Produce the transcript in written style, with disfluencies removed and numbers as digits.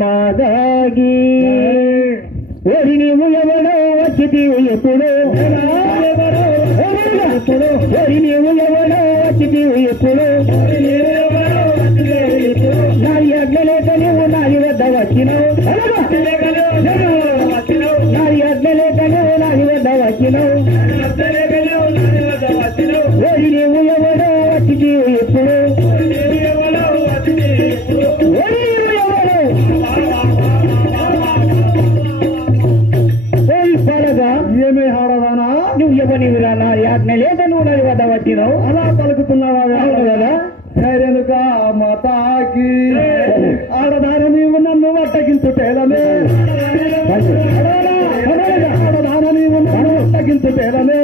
నాదాగి ఓరి నీవు ఎవడో వచ్చితివి ఎప్పుడు ఓరి నీవు ఎవడో వచ్చితివి ఎప్పుడు నాది అడ్ల లేక నువ్వు నాది వద్ద వచ్చినావు నాది అడ్ల లేక నువ్వు నాది వద్ద వచ్చినావు ఓరి నీవు ఎవడో వచ్చితివి ఎప్పుడు ఏమే ఆడదానా నువ్వు ఎవరివిరా నా యాజ్ఞ లేక నువ్వు నది వద్ద వచ్చినావు అలా పలుకుతున్నావా కదా రేణుక మాతాకి ఆడదాన నీవు నన్ను వట్టగించుటేలనే ఆడదాన నీవు నన్ను వట్టగించుటేలనే